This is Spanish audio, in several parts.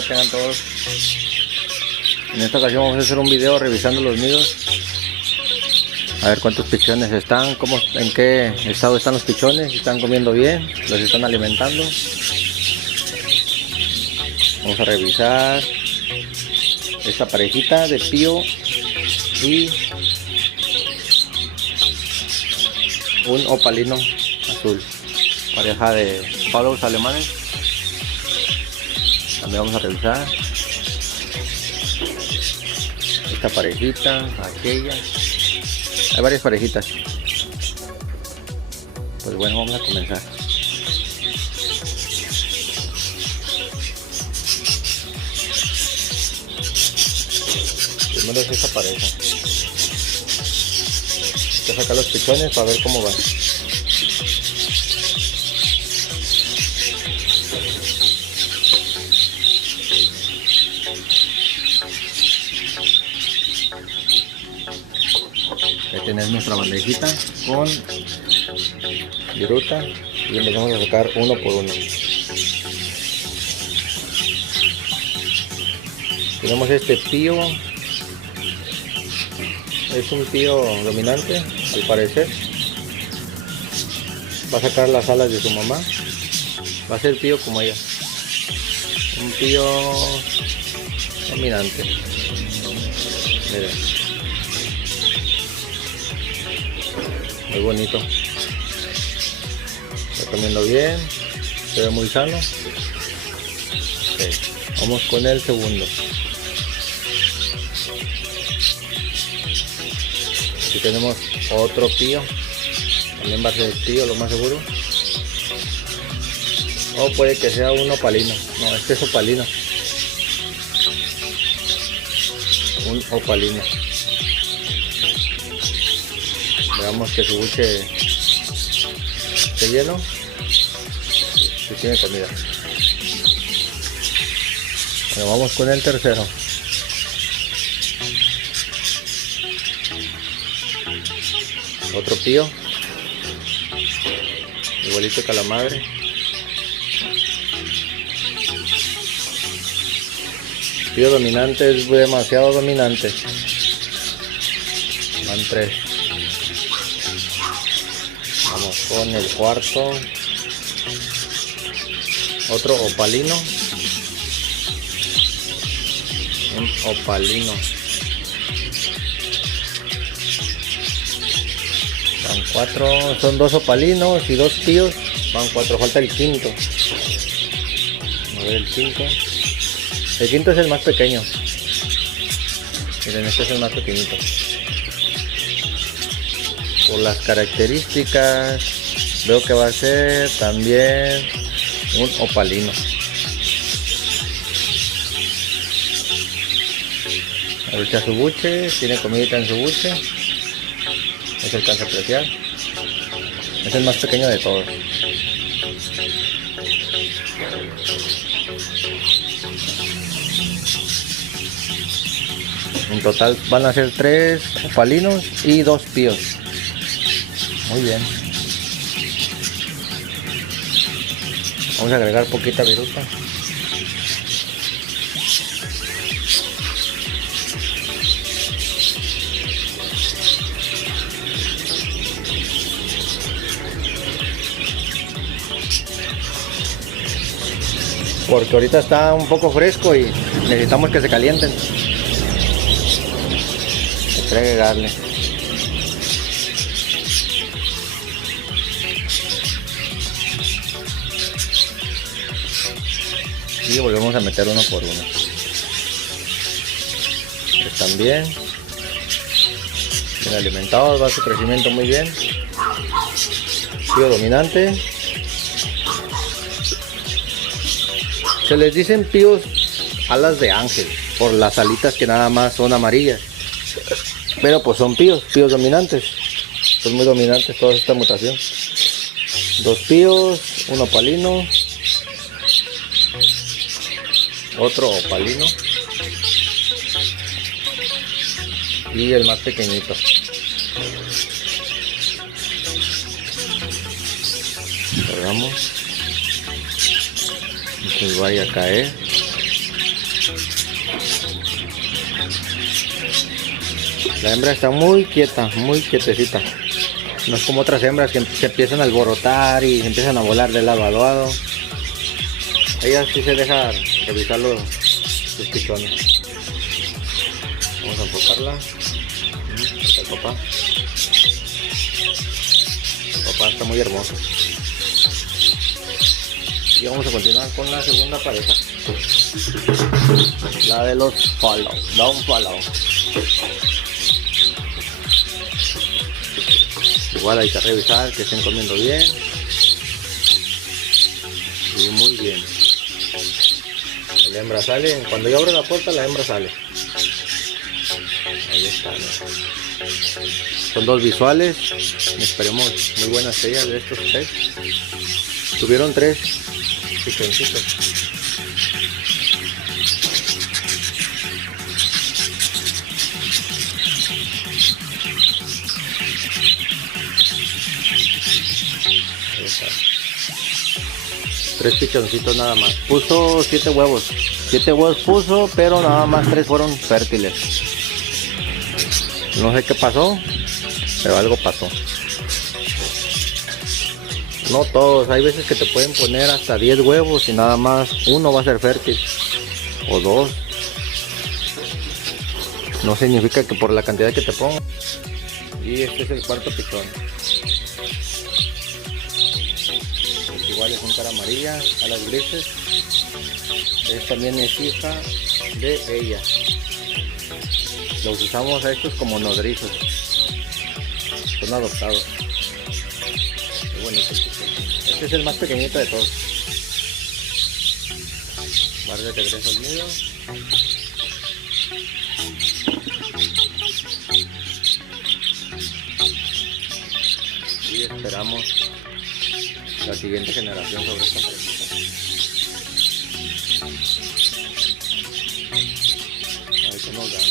ya tengan todos. En esta ocasión vamos a hacer un video revisando los nidos. A ver cuántos pichones están, en qué estado están los pichones, si están comiendo bien, los están alimentando. Vamos a revisar esta parejita de pío y un opalino azul, pareja de pájaros alemanes. También vamos a revisar esta parejita, aquella. Hay varias parejitas. Pues bueno, vamos a comenzar. Primero es esta pareja. Voy a sacar los pichones para ver cómo van. Ya tenemos nuestra bandejita con viruta y empezamos a sacar uno por uno. Tenemos este pío, es un pío dominante al parecer. Va a sacar las alas de su mamá, va a ser pío como ella, un pío dominante. Miren. Muy bonito, está comiendo bien, se ve muy sano. Okay. Vamos con el segundo. Aquí tenemos otro pío, también va a ser pío lo más seguro, o puede que sea un opalino. No, este es opalino, un opalino. Veamos que su buche esté lleno, que tiene comida. Bueno, vamos con el tercero. Otro pío, igualito que la madre. Pío dominante, es demasiado dominante. Van 3. Vamos con el cuarto, otro opalino, un opalino. Van 4, son 2 opalinos y 2 píos, van 4, falta el quinto. A ver el quinto. El quinto es el más pequeño. Miren, este es el más pequeñito. Por las características veo que va a ser también un opalino. Ahorita su buche, tiene comidita en su buche. Es el alcanza a apreciar. Es el más pequeño de todos. En total van a ser 3 opalinos y 2 píos. Muy bien. Vamos a agregar poquita viruta. Porque ahorita está un poco fresco y necesitamos que se calienten. Hay que agregarle. Y volvemos a meter uno por uno. Están bien alimentados, va su crecimiento muy bien. Pío dominante. Se les dicen píos alas de ángel por las alitas que nada más son amarillas, pero pues son píos dominantes. Son muy dominantes toda esta mutación. 2 píos, un opalino, otro opalino y el más pequeñito. Cargamos, no se vaya a caer. La hembra está muy quieta, muy quietecita. No es como otras hembras que se empiezan a alborotar y se empiezan a volar de lado a lado. Ella sí se deja revisar sus pichones. Vamos a enfocarla. El papá. El papá está muy hermoso. Y vamos a continuar con la segunda pareja. La de los down follow. Igual hay que revisar que estén comiendo bien. Y muy bien. La hembra sale, cuando yo abro la puerta la hembra sale. Ahí está, ¿no? Son dos visuales. Esperemos muy buenas ellas de estos tres. Tuvieron 3 pichoncitos. Ahí está. 3 pichoncitos nada más. Puso 7 huevos. 7 huevos puso, pero nada más 3 fueron fértiles. No sé qué pasó, pero algo pasó. No todos, hay veces que te pueden poner hasta 10 huevos y nada más uno va a ser fértil. O 2. No significa que por la cantidad que te pongan. Y este es el cuarto pichón. Igual es un cara amarilla, alas grises. También es hija de ella. Los usamos a estos como nodrizos. Son adoptados. Qué bonito el pichón. Este es el más pequeñito de todos. Va de regreso al nido. Y esperamos la siguiente generación sobre esta parejita. A ver qué nos dan.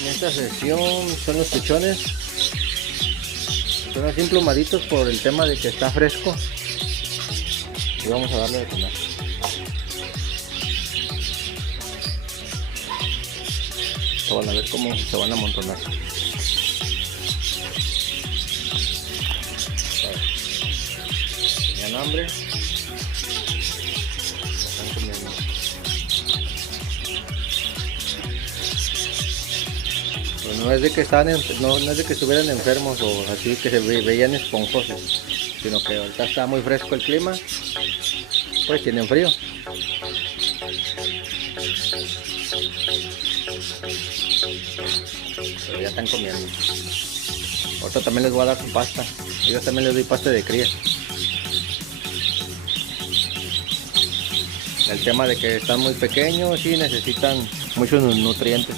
En esta sesión son los pichones. Son así emplumaditos por el tema de que está fresco. Y vamos a darle de comer. Van a ver cómo se van a amontonar. Tenían hambre. Están comiendo. Pues no es de que no es de que estuvieran enfermos o así que se veían esponjosos, sino que ahorita está muy fresco el clima, pues tienen frío. Pero ya están comiendo. Ahorita también les voy a dar su pasta. Yo también les doy pasta de cría. El tema de que están muy pequeños y necesitan muchos nutrientes.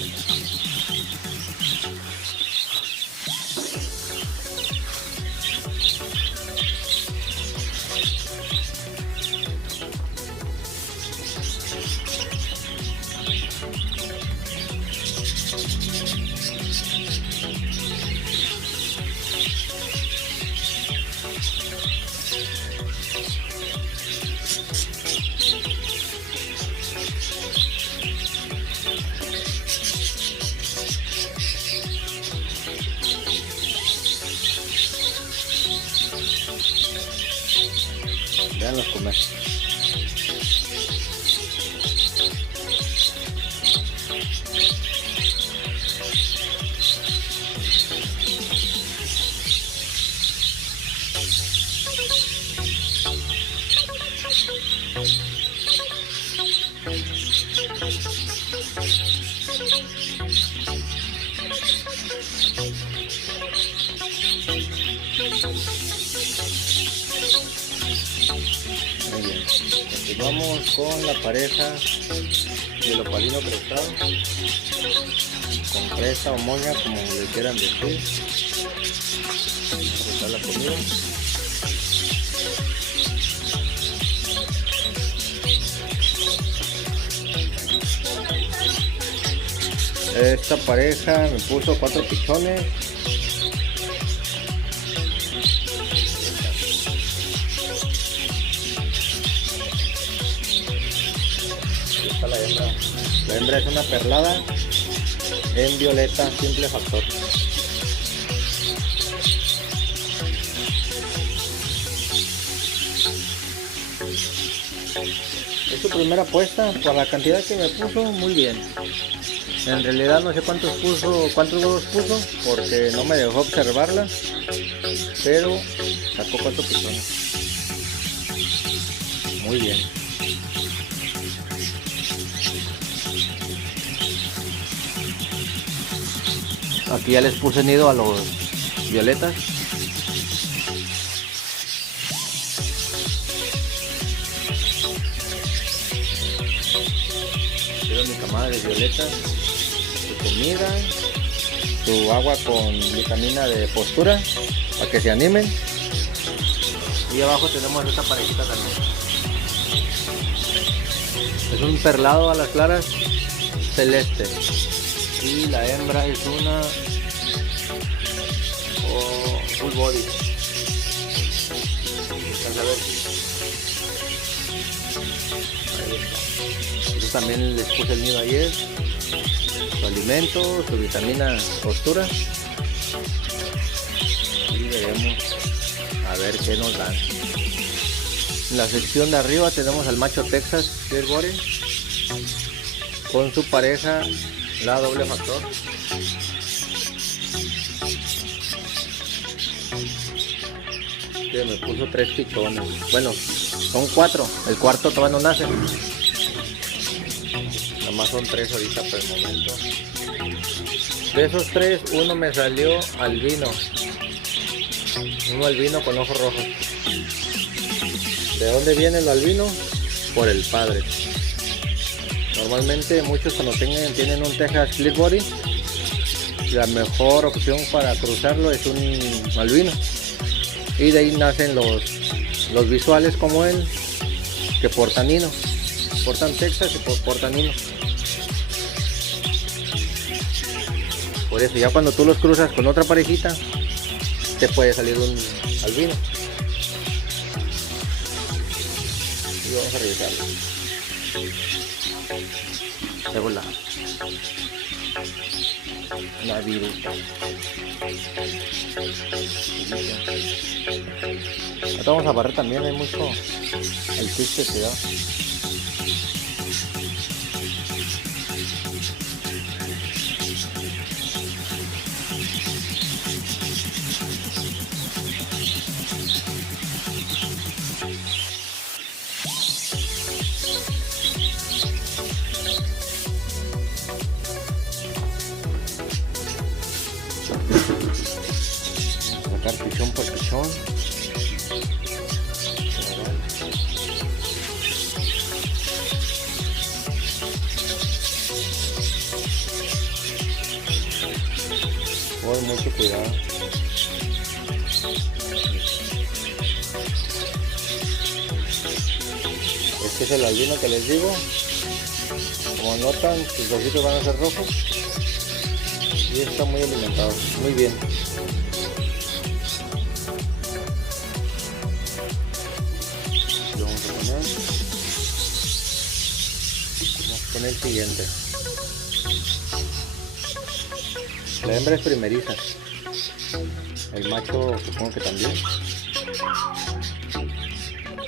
Veanlos comer. Muy bien, continuamos con la pareja del opalino crestado, con cresta o moña, como le quieran decir. Vamos a botar la comida. Esta pareja me puso 4 pichones. hembra. La hembra es una perlada en violeta simple factor. Es su primera apuesta, por la cantidad que me puso, muy bien. En realidad no sé cuántos huevos puso, porque no me dejó observarla, pero sacó 4 pichones. Muy bien. Aquí ya les puse nido a los violetas. Quiero mi camada de violetas, su comida, su agua con vitamina de postura para que se animen. Y abajo tenemos esta parejita también. Es un perlado a las claras celeste. Y la hembra es una full body. Vamos a ver. Ahí está. Yo también les puse el nido ayer. Su alimento, su vitamina postura. Y veremos a ver qué nos dan. En la sección de arriba tenemos al macho Texas Clearwater con su pareja, la doble factor. Que me puso 3 pichones. Bueno, son 4. El cuarto todavía no nace. Nada más son 3 ahorita por el momento. De esos 3, uno me salió albino. Uno albino con ojos rojos. ¿De dónde viene el albino? Por el padre. Normalmente muchos cuando tienen un Texas Clearwater, la mejor opción para cruzarlo es un albino. Y de ahí nacen los visuales como él, que portan Nino. Portan Texas y portan Nino. Por eso ya cuando tú los cruzas con otra parejita, te puede salir un albino. Y vamos a revisarlo. Luego la virus. Ahora vamos a barrer también, hay mucho el twist, cuidado. Sacar pichón por pichón. Con mucho cuidado. Este es el albino que les digo. Como notan, sus ojitos van a ser rojos. Y está muy alimentado, muy bien. Lo vamos a poner. Vamos con el siguiente. La hembra es primeriza. El macho supongo que también.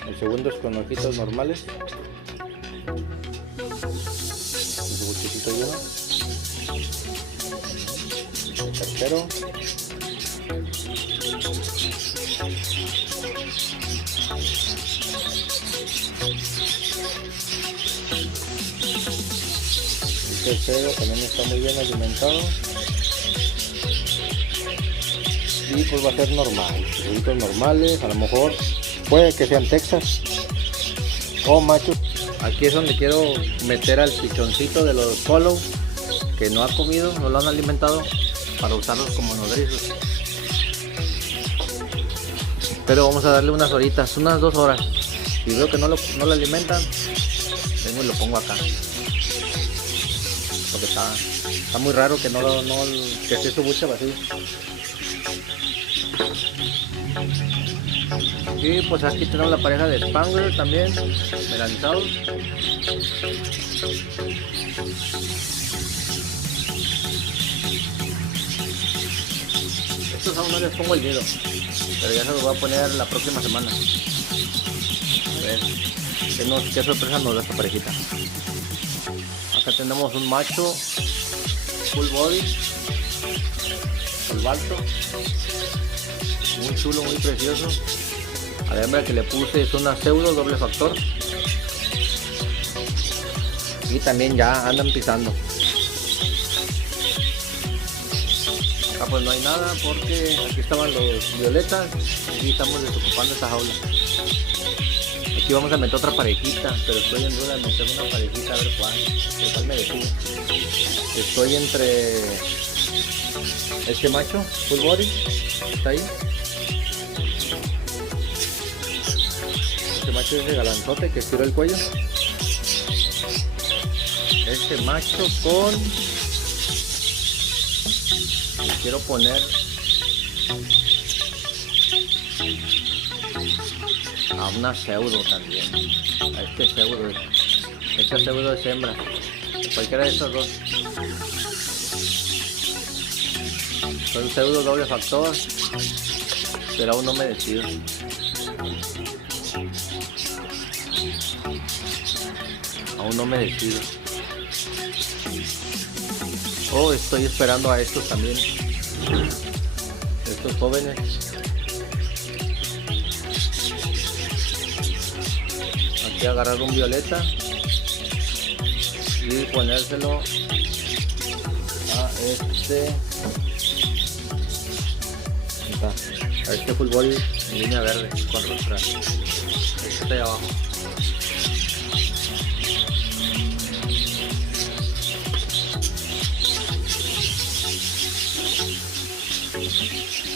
El segundo es con ojitos normales. Con su buchecito lleno. El tercero. El tercero también está muy bien alimentado. Y pues va a ser normal, ojitos normales, a lo mejor puede que sean Texas o machos. Aquí es donde quiero meter al pichoncito de los follow que no ha comido, no lo han alimentado, para usarlos como nodrizos. Pero vamos a darle unas horitas, unas 2 horas. Si veo que no lo alimentan, vengo y lo pongo acá. Porque está muy raro que que esté su buche vacío. Y pues aquí tenemos la pareja de Spangler también, melanizados. Estos aún no les pongo el nido, pero ya se los voy a poner la próxima semana. A ver qué sorpresa nos da esta parejita. Acá tenemos un macho full body, full alto, muy chulo, muy precioso. A la hembra que le puse es una pseudo doble factor. Y también ya andan pisando. Acá pues no hay nada porque aquí estaban los violetas y estamos desocupando esta jaula. Aquí vamos a meter otra parejita, pero estoy en duda de meter una parejita a ver cuál me decido. Estoy entre este macho full body, está ahí. Este macho es de galanzote que estiró el cuello. Este macho con... Le quiero poner a una pseudo también. A este pseudo. Esta pseudo es hembra. Cualquiera de estos dos. Son pseudo doble factor. Pero aún no me decido. Aún no me decido. Oh, estoy esperando a estos también. Estos jóvenes. Aquí agarrar un violeta y ponérselo a este. A este fútbol en línea verde con rostral. Este está ahí abajo.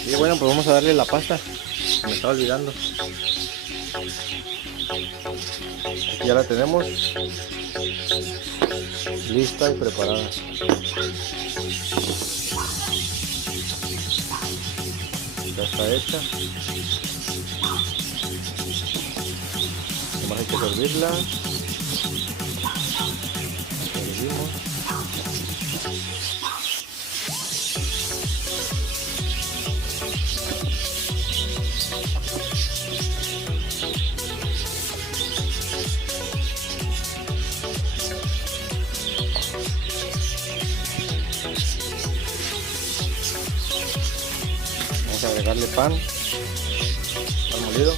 Y bueno, pues vamos a darle la pasta. Me estaba olvidando. Aquí ya la tenemos lista y preparada. Ya está hecha. Nomás hay que servirla. Servimos. Vamos a agregarle pan molido.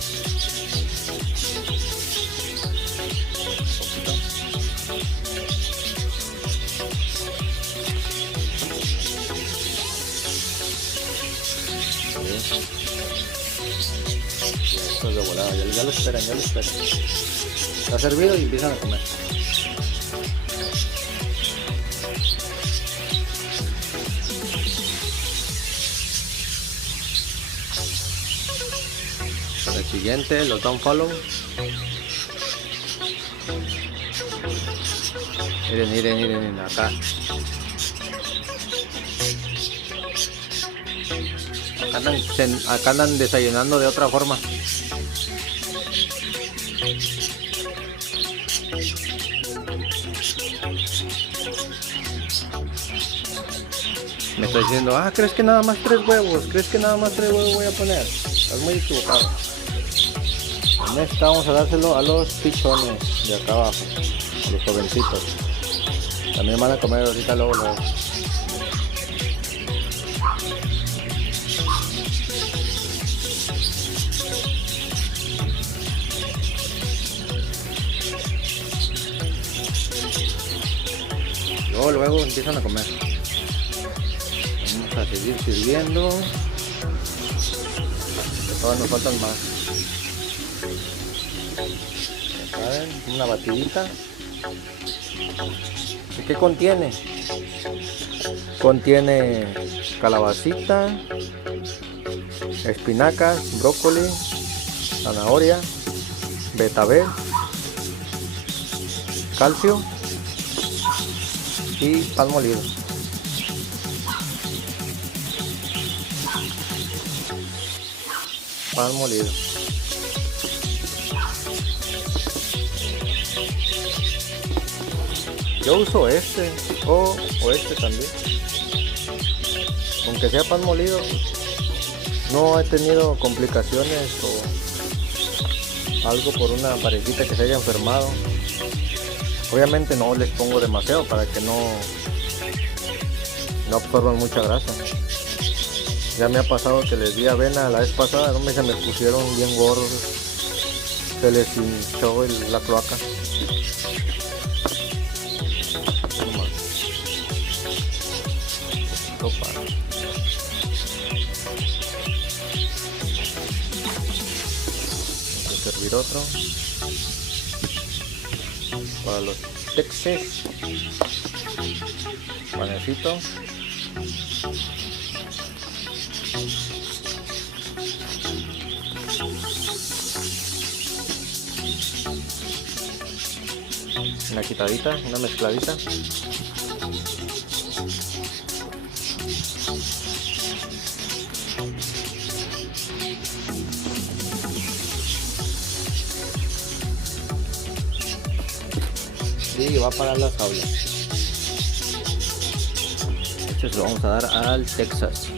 Esto es de volada, ya lo esperan, ya lo esperan. Está servido y empiezan a comer. El siguiente, los down follow. Miren, acá. Acá andan desayunando de otra forma. Me está diciendo, ¿crees que nada más 3 huevos? ¿Crees que nada más 3 huevos voy a poner? Estás muy equivocado. En esta vamos a dárselo a los pichones de acá abajo, a los jovencitos. También van a comer ahorita luego. Luego empiezan a comer. Vamos a seguir sirviendo. Todavía nos faltan más. Ya saben, una batidita. ¿Y qué contiene? Contiene calabacita, espinacas, brócoli, zanahoria, betabel, calcio y pan molido. Pan molido. Yo uso este o este también. Aunque sea pan molido, no he tenido complicaciones o algo por una parejita que se haya enfermado. Obviamente no les pongo demasiado para que no absorban mucha grasa. Ya me ha pasado que les di avena la vez pasada, no se me pusieron bien gordos, se les hinchó la cloaca. Voy a servir otro para los texes. Panecito. Una quitadita, una mezcladita. Y va a parar las aulas. Esto se lo vamos a dar al Texas.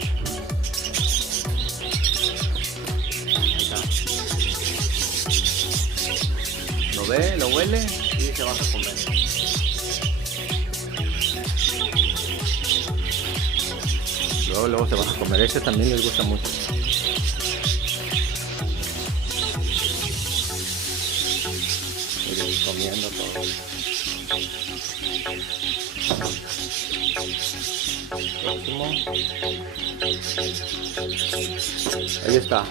Lo ve, lo huele y se va a comer. Luego se van a comer. Este también les gusta mucho. Miren, comiendo todo. Próximo. Ahí está.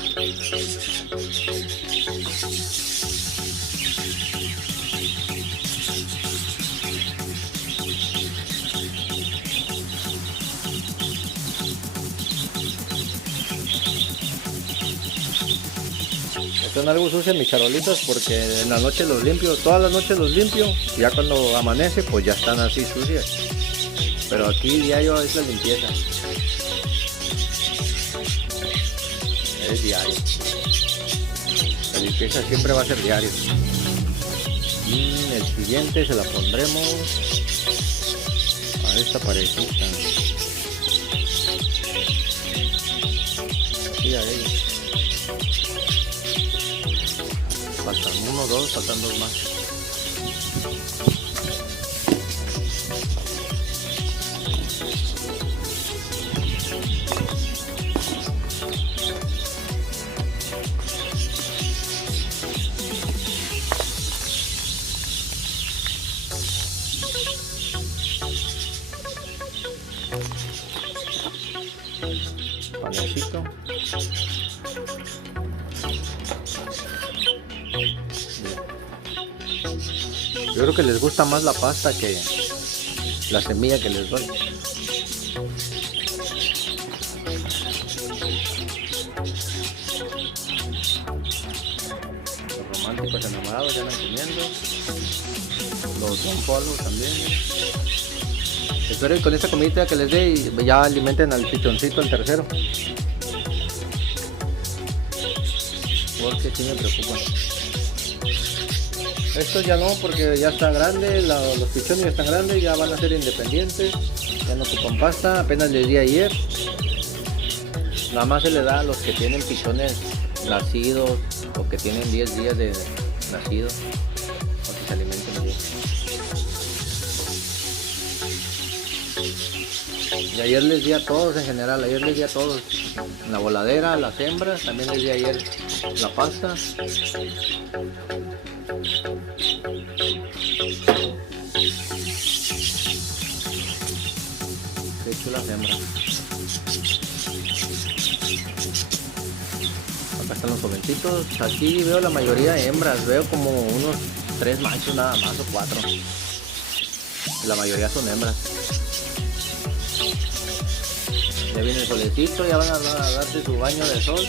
Están algo sucios mis charolitos porque en la noche los limpio, todas las noches los limpio, y ya cuando amanece pues ya están así sucias. Pero aquí diario es la limpieza. Es diario. La limpieza siempre va a ser diario. El siguiente se la pondremos a esta parejita. Sí, a ella. Faltan uno, dos, faltan dos más. Panecito. Yo creo que les gusta más la pasta que la semilla que les doy. Los románticos enamorados ya andan comiendo. Los don polvos también. Espero que con esta comidita que les dé ya alimenten al pichoncito, el tercero. Porque sí me preocupa. Estos ya no, porque ya está grande, los pichones ya están grandes, ya van a ser independientes, ya no ocupan pasta, apenas les di ayer. Nada más se le da a los que tienen pichones nacidos o que tienen 10 días de nacido, o que se alimenten bien. Y ayer les di a todos en general, ayer les di a todos, en la voladera, las hembras, también les di ayer la pasta. Qué chulas hembras. Acá están los jovencitos. Aquí veo la mayoría de hembras, veo como unos 3 machos nada más o 4. La mayoría son hembras. Ya viene el solecito, ya van a darse su baño de sol.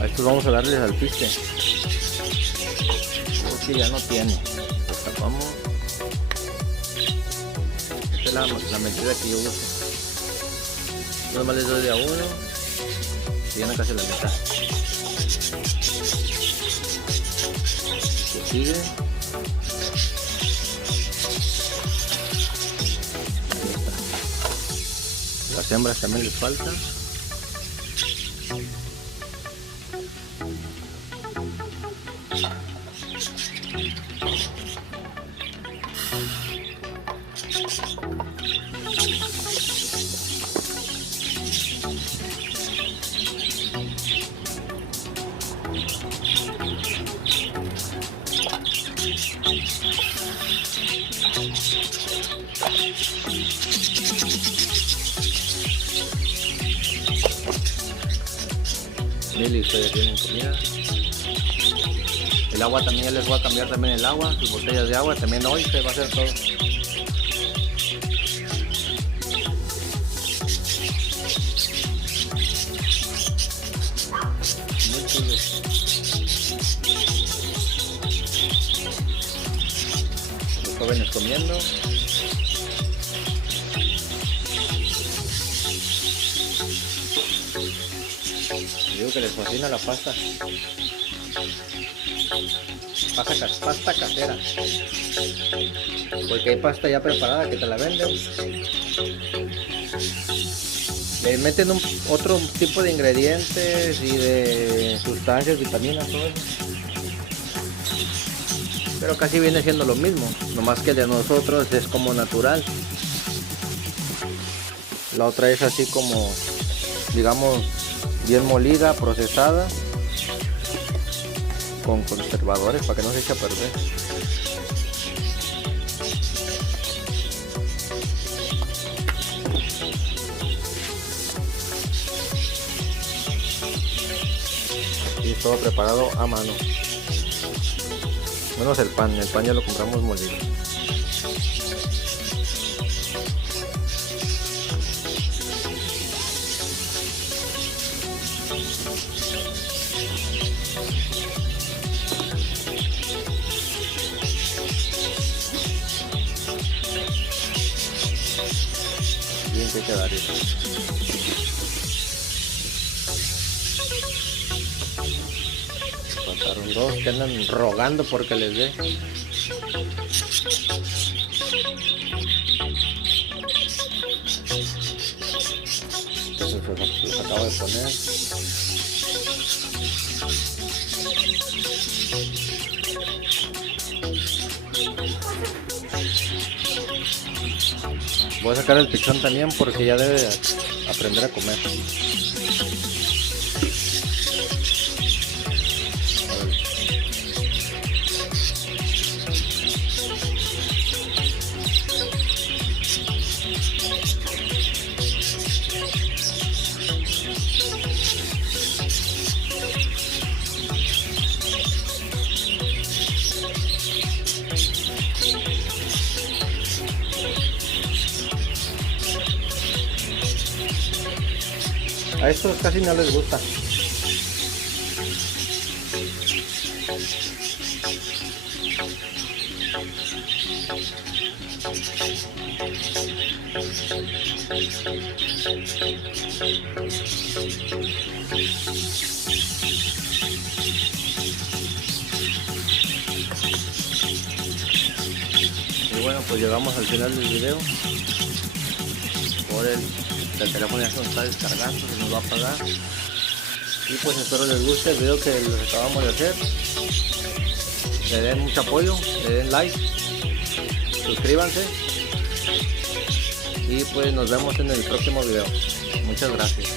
A estos vamos a darles al piste. Porque ya no tiene. Los tapamos. Esa es la medida que yo uso. Yo nomás les doy de a uno y llenan casi la mitad. Que sigue. Ahí está. Las hembras también les falta. Y listo, ya tienen comida. El agua también, ya les voy a cambiar también el agua, sus botellas de agua también hoy se va a hacer todo. Muy chulo. Los jóvenes comiendo. Digo que les fascina la pasta. Pasta casera. Porque hay pasta ya preparada que te la venden. Le meten otro tipo de ingredientes y de sustancias, vitaminas, todo eso. Pero casi viene siendo lo mismo. Nomás que el de nosotros es como natural. La otra es así como, digamos, bien molida, procesada, con conservadores para que no se eche a perder. Y todo preparado a mano. Menos el pan ya lo compramos molido. Bien que quedar eso. Faltaron dos que andan rogando porque les dé. Los acabo de poner. Voy a sacar el pichón también porque ya debe aprender a comer. A estos casi no les gusta. Y bueno, pues llegamos al final del video. Por el teléfono ya se nos está descargando, se nos va a apagar. Y pues espero les guste el video que les acabamos de hacer. Le den mucho apoyo, le den like, suscríbanse. Y pues nos vemos en el próximo video. Muchas gracias.